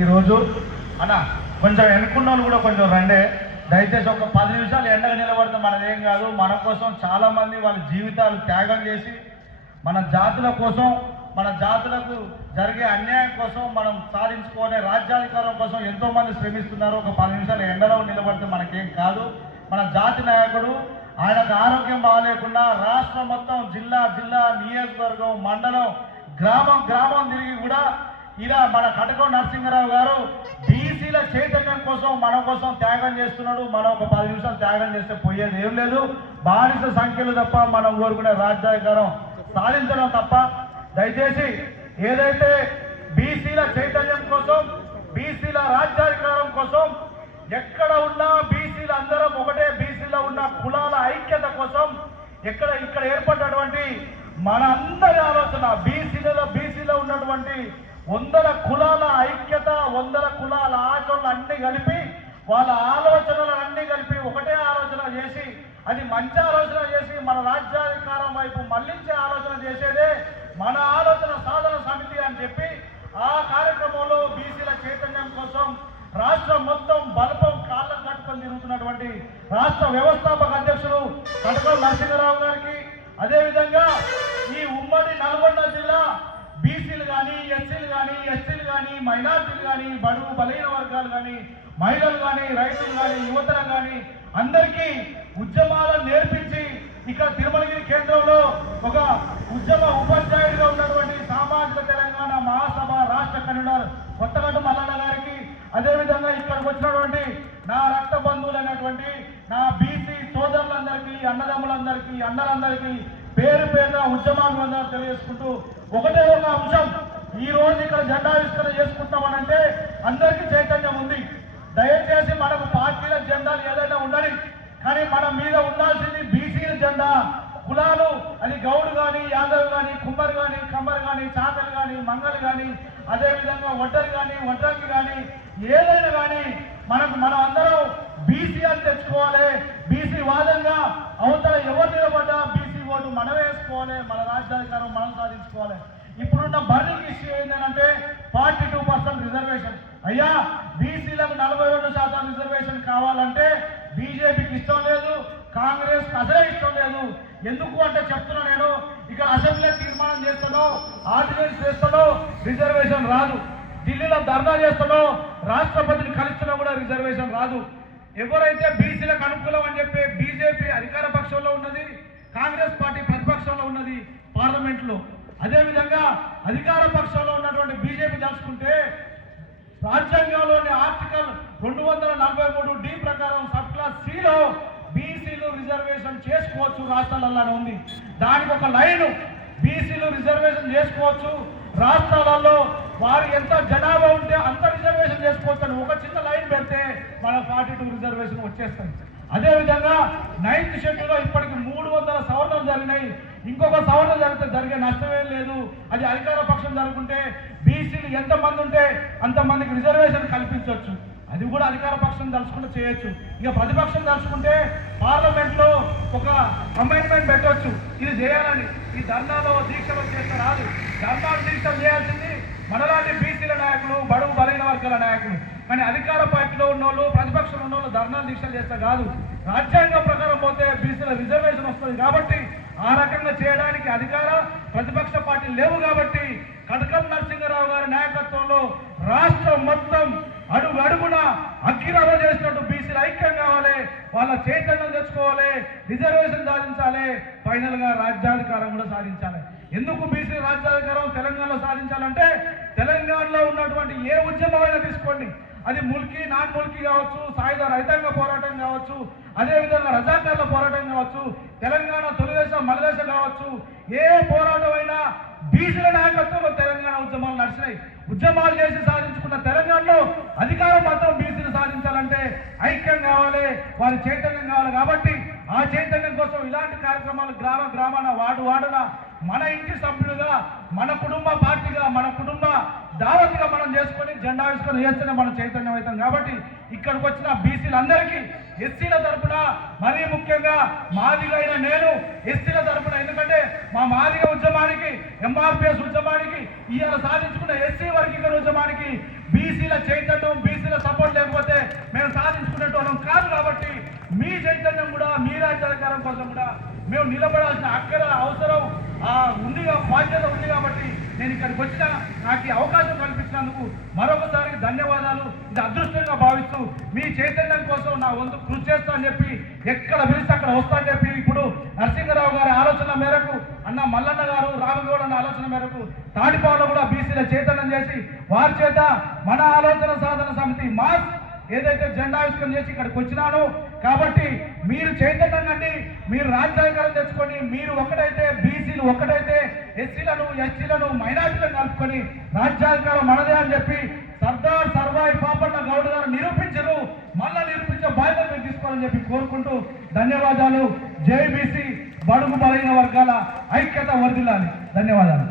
ఈరోజు అన్న కొంచెం వెనుకున్న వాళ్ళు కూడా కొంచెం రండే. దయచేసి ఒక పది నిమిషాలు ఎండగా నిలబడితే. మనదేం కాదు మన కోసం చాలామంది వాళ్ళ జీవితాలు త్యాగం చేసి మన జాతుల కోసం మన జాతులకు జరిగే అన్యాయం కోసం మనం సాధించుకునే రాజ్యాధికారం కోసం ఎంతోమంది శ్రమిస్తున్నారు. ఒక పది నిమిషాలు ఎండలో నిలబడితే మనకేం కాదు. మన జాతి నాయకుడు ఆయనకు ఆరోగ్యం బాగాలేకుండా రాష్ట్రం మొత్తం జిల్లా జిల్లా నియోజకవర్గం మండలం గ్రామం గ్రామం తిరిగి కూడా ఇలా మన కటకం నరసింహరావు గారు బీసీల చైతన్యం కోసం మన కోసం త్యాగం చేస్తున్నాడు. మనం ఒక పది నిమిషాలు త్యాగం చేస్తే పోయేది ఏం లేదు. బానిస సంఖ్యలు తప్ప మనం కోరుకునే రాజ్యాధికారం సాధించడం తప్ప దయచేసి ఏదైతే బీసీల చైతన్యం కోసం బీసీల రాజ్యాధికారం కోసం ఎక్కడ ఉన్నా బీసీలు అందరం ఒకటే బీసీలో ఉన్న కులాల ఐక్యత కోసం ఎక్కడ ఇక్కడ ఏర్పడినటువంటి మన అందరి ఆలోచన బీసీలలో బీసీలో ఉన్నటువంటి వందల కులాల ఐక్యత వందల కులాల ఆచరణలు అన్ని కలిపి వాళ్ళ ఆలోచనలు అన్ని కలిపి ఒకటే ఆలోచన చేసి అది మంచి ఆలోచన చేసి మన రాజ్యాధికారం వైపు మళ్ళించే ఆలోచన చేసేదే మన ఆలోచన సాధన సమితి అని చెప్పి ఆ కార్యక్రమంలో బీసీల చైతన్యం కోసం రాష్ట్రం మొత్తం బలపం కాళ్ళకు కట్టుకొని తిరుగుతున్నటువంటి రాష్ట్ర వ్యవస్థాపక అధ్యక్షుడు కటకం నరసింహరావు గారికి అదేవిధంగా ఈ ఉమ్మడి నల్గొండ జిల్లా బీసీలు కానీ ఎస్సీలు కానీ కానీ మైనార్టీలు కానీ బడుగు బలహీన వర్గాలు కానీ మహిళలు కానీ రైతులు కానీ యువతరం కానీ అందరికీ ఉద్యమాలను నేర్పించి ఇక్కడ తిరుమలగిరి కేంద్రంలో ఒక ఉద్యమ ఉపాధ్యాయుడిగా ఉన్నటువంటి సామాజిక తెలంగాణ మహాసభ రాష్ట్ర కన్వీనర్ కొత్తగడ్డ మల్లన్న గారికి అదేవిధంగా ఇక్కడికి వచ్చినటువంటి నా రక్త బంధువులైనటువంటి నా బీసీ సోదరులందరికీ అన్నదమ్ములందరికీ అన్నలందరికీ పేరు పేరున ఉద్యమాభివందనాలు తెలియజేసుకుంటూ ఒకటే ఒక అంశం ఈ రోజు ఇక్కడ జెండావిష్కరణ చేసుకుంటామనంటే అందరికీ చైతన్యం ఉంది. దయచేసి మనకు పార్టీల జెండాలు ఏదైనా ఉండని కానీ మన మీద ఉండాల్సింది బీసీల జెండా. కులాలు అది గౌడు కానీ యాదవ్ కానీ కుంబర్ కానీ కమ్మరి కానీ చాకలు కానీ మంగలు కానీ అదేవిధంగా ఒడ్డరు కానీ ఒడ్డంకి కానీ ఏదైనా కానీ మనకు మనం అందరం బీసీ అని తెచ్చుకోవాలి. బీసీ వాదంగా అవతల ఎవరు నిలబడ్డా బీసీ ఓటు మనమే వేసుకోవాలి. మన రాజ్యాధికారం మనం సాధించుకోవాలి. ఇప్పుడున్న బర్నింగ్ ఇష్యూ ఏంటంటే ఫార్టీ టూ పర్సెంట్ రిజర్వేషన్. అయ్యా బీసీలకు నలభై రెండు శాతం రిజర్వేషన్ కావాలంటే బీజేపీకి ఇష్టం లేదు కాంగ్రెస్ అసలే ఇష్టం లేదు. ఎందుకు అంటే చెప్తున్నా నేను ఇక అసెంబ్లీ తీర్మానం చేస్తానో ఆర్డినెన్స్ చేస్తానో రిజర్వేషన్ రాదు. ఢిల్లీలో ధర్నా చేస్తానో రాష్ట్రపతిని కలుస్తున్నా కూడా రిజర్వేషన్ రాదు. ఎవరైతే బీసీలకు అనుకూలం అని చెప్పి బీజేపీ అధికార పక్షంలో ఉన్నది కాంగ్రెస్ పార్టీ ప్రతిపక్షంలో ఉన్నది పార్లమెంట్లో. అదేవిధంగా అధికార పక్షంలో ఉన్నటువంటి బీజేపీ దాచుకుంటే రాజ్యాంగంలోని ఆర్టికల్ రెండు వందల నలభై మూడు డి ప్రకారం సబ్ క్లాస్ సిలో బీసీలు రిజర్వేషన్ చేసుకోవచ్చు రాష్ట్రాలలో ఉంది. దానికి ఒక లైన్ బీసీలు రిజర్వేషన్ చేసుకోవచ్చు. రాష్ట్రాలలో వారు ఎంత జనాభా ఉంటే అంత రిజర్వేషన్ చేసుకోవచ్చు అని ఒక చిన్న లైన్ పెడితే మన ఫార్టీ టూ రిజర్వేషన్ వచ్చేస్తుంది. అదేవిధంగా నైన్త్ షెడ్యూల్లో ఇప్పటికి మూడు ఉన్నాయి. ఇంకొక సవరణ జరిగితే జరిగే నష్టమేం లేదు. అది అధికార పక్షం జరుగుంటే బీసీలు ఎంతమంది ఉంటే అంతమందికి రిజర్వేషన్ కల్పించవచ్చు. అది కూడా అధికార పక్షం తలుచుకుంటే చేయొచ్చు. ఇక ప్రతిపక్షం తలుచుకుంటే పార్లమెంట్లో ఒక అమెండ్మెంట్ పెట్టవచ్చు ఇది చేయాలని. ఈ ధర్నాలో దీక్షలు చేస్తే రాదు. ధర్నాలు దీక్షలు చేయాల్సింది మనలాంటి బీసీల నాయకులు బడుగు బలైన వర్గాల నాయకులు. కానీ అధికార పార్టీలో ఉన్న వాళ్ళు ప్రతిపక్షంలో ఉన్న వాళ్ళు ధర్నాలు దీక్షలు చేస్తే కాదు. రాజ్యాంగం ప్రకారం పోతే బీసీల రిజర్వేషన్ వస్తుంది కాబట్టి ఆ రకంగా చేయడానికి అధికార ప్రతిపక్ష పార్టీలు లేవు కాబట్టి కటకం నరసింహరావు గారి నాయకత్వంలో రాష్ట్రం మొత్తం అడుగు అడుగున అగ్గిరవ చేసినట్టు బీసీలు ఐక్యం కావాలి వాళ్ళ చైతన్యం తెచ్చుకోవాలి రిజర్వేషన్ సాధించాలి ఫైనల్గా రాజ్యాధికారం కూడా సాధించాలి. ఎందుకు బీసీ రాజ్యాధికారం తెలంగాణలో సాధించాలంటే తెలంగాణలో ఉన్నటువంటి ఏ ఉద్యమమైనా తీసుకోండి. అది ముల్కీ నాన్ ముల్కీ కావచ్చు సాయుధ రైతాంగ పోరాటం కావచ్చు అదేవిధంగా రజాకార్ల పోరాటం కావచ్చు తెలంగాణ తొలిదేశం మలదేశం కావచ్చు ఏ పోరాటం అయినా బీసీల నాయకత్వంలో తెలంగాణ ఉద్యమాలు నడిచినాయి. ఉద్యమాలు చేసి సాధించుకున్న తెలంగాణలో అధికారం మాత్రం బీసీలు సాధించాలంటే ఐక్యం కావాలి వారి చైతన్యం కావాలి. కాబట్టి ఆ చైతన్యం కోసం ఇలాంటి కార్యక్రమాలు గ్రామ గ్రామాన వాడు వాడున మన ఇంటి సభ్యులుగా మన కుటుంబ పార్టీగా మన కుటుంబ దావతిగా మనం చేసుకొని జెండా వేసుకొని చేస్తేనే మనం చైతన్యం అవుతాం కాబట్టి ఇక్కడికి వచ్చిన బీసీలందరికీ ఎస్సీల తరపున మరీ ముఖ్యంగా మాదిగా అయిన నేను ఎస్సీల తరపున. ఎందుకంటే మా మాదిగ ఉద్యమానికి ఎంఆర్పిఎస్ ఉద్యమానికి ఇవాళ సాధించుకున్న ఎస్సీ వర్గీకరణ ఉద్యమానికి బీసీల చైతన్యం బీసీల సపోర్ట్ లేకపోతే మేము సాధించుకునేటోళ్ళం కాదు కాబట్టి మీ చైతన్యం కూడా మీ రాజ్యాధికారం కోసం కూడా మేము నిలబడాల్సిన అక్కర అవసరం ఉంది బాధ్యత ఉంది కాబట్టి నేను ఇక్కడికి వచ్చిన నాకు ఈ అవకాశం కల్పించినందుకు మరొకసారి ధన్యవాదాలు. ఇది అదృష్టంగా భావిస్తూ మీ చైతన్యం కోసం నా వంతు కృషి చేస్తా అని చెప్పి ఎక్కడ పిలిస్తే అక్కడ వస్తా అని చెప్పి ఇప్పుడు నరసింహరావు గారి ఆలోచన మేరకు అన్న మల్లన్న గారు రామగౌడ అన్న ఆలోచన మేరకు తాడిపాలు కూడా బీసీల చైతన్యం చేసి వారి చేత మన ఆలోచన సాధన సమితి మాస్ ఏదైతే జెండావిష్కరణ చేసి ఇక్కడికి వచ్చినానో కాబట్టి మీరు చైతన్యం అండి మీరు రాజ్యాంగాలు తెచ్చుకొని మీరు ఒకటైతే బీసీలు ఒకటైతే ఎస్సీలను ఎస్టీలను మైనార్టీలను కలుపుకొని రాజ్యాంగాలు మనదే అని చెప్పి సర్దార్ సర్వాయి పాపన్న గౌడ్ గారు నిరూపించరు. మళ్ళా నిరూపించే బాధ్యత మీరు తీసుకోవాలని చెప్పి కోరుకుంటూ ధన్యవాదాలు. జై బీసీ బడుగు బలైన వర్గాల ఐక్యత వర్దిల్లాలి ధన్యవాదాలు.